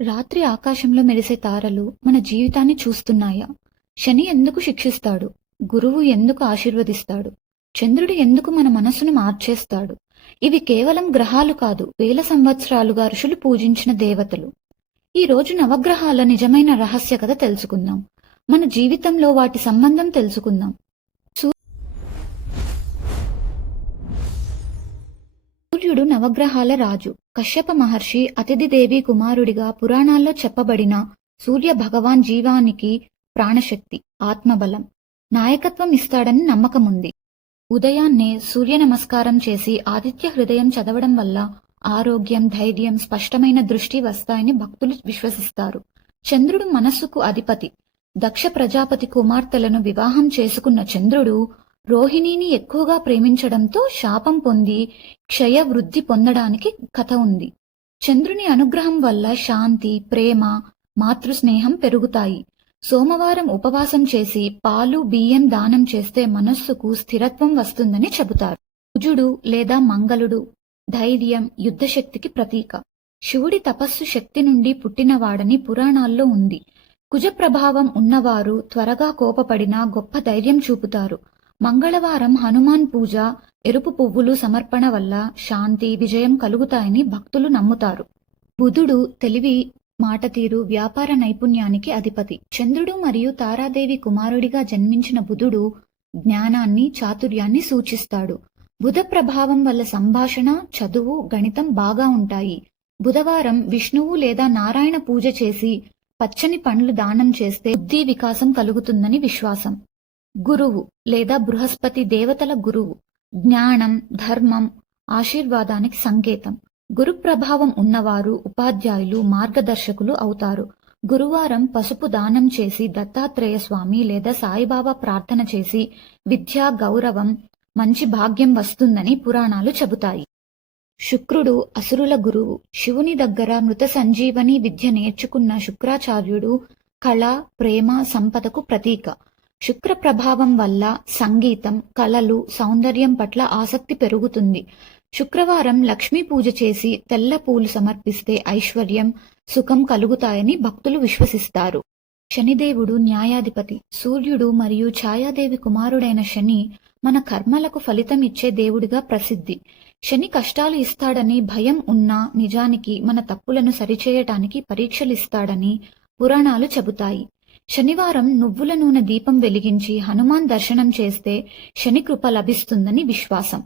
రాత్రి ఆకాశంలో మెరిసే తారలు మన జీవితాన్ని చూస్తున్నాయా? శని ఎందుకు శిక్షిస్తాడు? గురువు ఎందుకు ఆశీర్వదిస్తాడు? చంద్రుడు ఎందుకు మన మనస్సును మార్చేస్తాడు? ఇవి కేవలం గ్రహాలు కాదు, వేల సంవత్సరాలుగా ఋషులు పూజించిన దేవతలు. ఈ రోజు నవగ్రహాల నిజమైన రహస్య కథ తెలుసుకుందాం. మన జీవితంలో వాటి సంబంధం తెలుసుకుందాం. సూర్యుడు నవగ్రహాల రాజు. కశ్యప మహర్షి అతిథిదేవి కుమారుడిగా పురాణాల్లో చెప్పబడిన సూర్య భగవాన్ జీవానికి ప్రాణశక్తి, ఆత్మబలం, నాయకత్వం ఇస్తాడని నమ్మకముంది. ఉదయాన్నే సూర్య నమస్కారం చేసి ఆదిత్య హృదయం చదవడం వల్ల ఆరోగ్యం, ధైర్యం, స్పష్టమైన దృష్టి వస్తాయని భక్తులు విశ్వసిస్తారు. చంద్రుడు మనస్సుకు అధిపతి. దక్ష ప్రజాపతి కుమార్తెలను వివాహం చేసుకున్న చంద్రుడు రోహిణిని ఎక్కువగా ప్రేమించడంతో శాపం పొంది క్షయ వృద్ధి పొందడానికి కథ ఉంది. చంద్రుని అనుగ్రహం వల్ల శాంతి, ప్రేమ, మాతృస్నేహం పెరుగుతాయి. సోమవారం ఉపవాసం చేసి పాలు, బియ్యం దానం చేస్తే మనస్సుకు స్థిరత్వం వస్తుందని చెబుతారు. కుజుడు లేదా మంగళుడు ధైర్యం, యుద్ధశక్తికి ప్రతీక. శివుడి తపస్సు శక్తి నుండి పుట్టినవాడని పురాణాల్లో ఉంది. కుజ ప్రభావం ఉన్నవారు త్వరగా కోపపడినా గొప్ప ధైర్యం చూపుతారు. మంగళవారం హనుమాన్ పూజ, ఎరుపు పువ్వులు సమర్పణ వల్ల శాంతి, విజయం కలుగుతాయని భక్తులు నమ్ముతారు. బుధుడు తెలివి, మాటతీరు, వ్యాపార నైపుణ్యానికి అధిపతి. చంద్రుడు మరియు తారాదేవి కుమారుడిగా జన్మించిన బుధుడు జ్ఞానాన్ని, చాతుర్యాన్ని సూచిస్తాడు. బుధ ప్రభావం వల్ల సంభాషణ, చదువు, గణితం బాగా ఉంటాయి. బుధవారం విష్ణువు లేదా నారాయణ పూజ చేసి పచ్చని పండ్లు దానం చేస్తే బుద్ధి వికాసం కలుగుతుందని విశ్వాసం. గురువు లేదా బృహస్పతి దేవతల గురువు. జ్ఞానం, ధర్మం, ఆశీర్వాదానికి సంకేతం. గురు ప్రభావం ఉన్నవారు ఉపాధ్యాయులు, మార్గదర్శకులు అవుతారు. గురువారం పసుపు దానం చేసి దత్తాత్రేయ స్వామి లేదా సాయిబాబా ప్రార్థన చేసి విద్య, గౌరవం, మంచి భాగ్యం వస్తుందని పురాణాలు చెబుతాయి. శుక్రుడు అసురుల గురువు. శివుని దగ్గర మృత సంజీవని విద్య నేర్చుకున్న శుక్రాచార్యుడు కళ, ప్రేమ, సంపదకు ప్రతీక. శుక్ర ప్రభావం వల్ల సంగీతం, కళలు, సౌందర్యం పట్ల ఆసక్తి పెరుగుతుంది. శుక్రవారం లక్ష్మీ పూజ చేసి తెల్ల పూలు సమర్పిస్తే ఐశ్వర్యం, సుఖం కలుగుతాయని భక్తులు విశ్వసిస్తారు. శనిదేవుడు న్యాయాధిపతి. సూర్యుడు మరియు ఛాయాదేవి కుమారుడైన శని మన కర్మలకు ఫలితం ఇచ్చే దేవుడిగా ప్రసిద్ధి. శని కష్టాలు ఇస్తాడని భయం ఉన్నా నిజానికి మన తప్పులను సరిచేయటానికి పరీక్షలిస్తాడని పురాణాలు చెబుతాయి. శనివారం నువ్వుల నూనె దీపం వెలిగించి హనుమాన్ దర్శనం చేస్తే శని కృప లభిస్తుందని విశ్వాసం.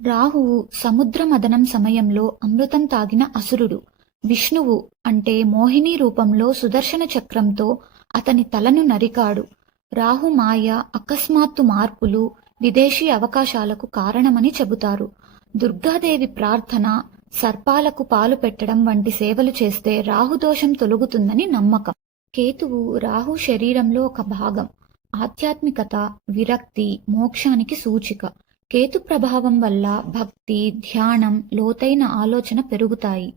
రాహువు సముద్ర మదనం సమయంలో అమృతం తాగిన అసురుడు. విష్ణువు అంటే మోహిని రూపంలో సుదర్శన చక్రంతో అతని తలను నరికాడు. రాహు మాయ, అకస్మాత్తు మార్పులు, విదేశీ అవకాశాలకు కారణమని చెబుతారు. దుర్గాదేవి ప్రార్థన, సర్పాలకు పాలు పెట్టడం వంటి సేవలు చేస్తే రాహుదోషం తొలగుతుందని నమ్మకం. కేతువు రాహు శరీరంలో ఒక భాగం. ఆధ్యాత్మికత, విరక్తి, మోక్షానికి సూచిక. కేతు ప్రభావం వల్ల భక్తి, ధ్యానం, లోతైన ఆలోచన పెరుగుతాయి.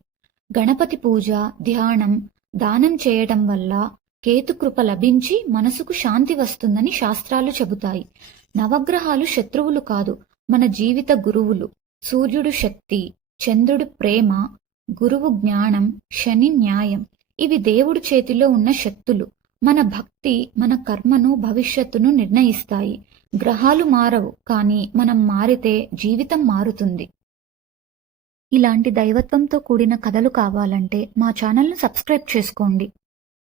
గణపతి పూజ, ధ్యానం, దానం చేయటం వల్ల కేతు కృప లభించి మనసుకు శాంతి వస్తుందని శాస్త్రాలు చెబుతాయి. నవగ్రహాలు శత్రువులు కాదు, మన జీవిత గురువులు. సూర్యుడు శక్తి, చంద్రుడు ప్రేమ, గురువు జ్ఞానం, శని న్యాయం. ఇవి దేవుడి చేతిలో ఉన్న శక్తులు. మన భక్తి మన కర్మను, భవిష్యత్తును నిర్ణయిస్తాయి. గ్రహాలు మారవు, కానీ మనం మారితే జీవితం మారుతుంది. ఇలాంటి దైవత్వంతో కూడిన కథలు కావాలంటే మా ఛానల్ను సబ్స్క్రైబ్ చేసుకోండి.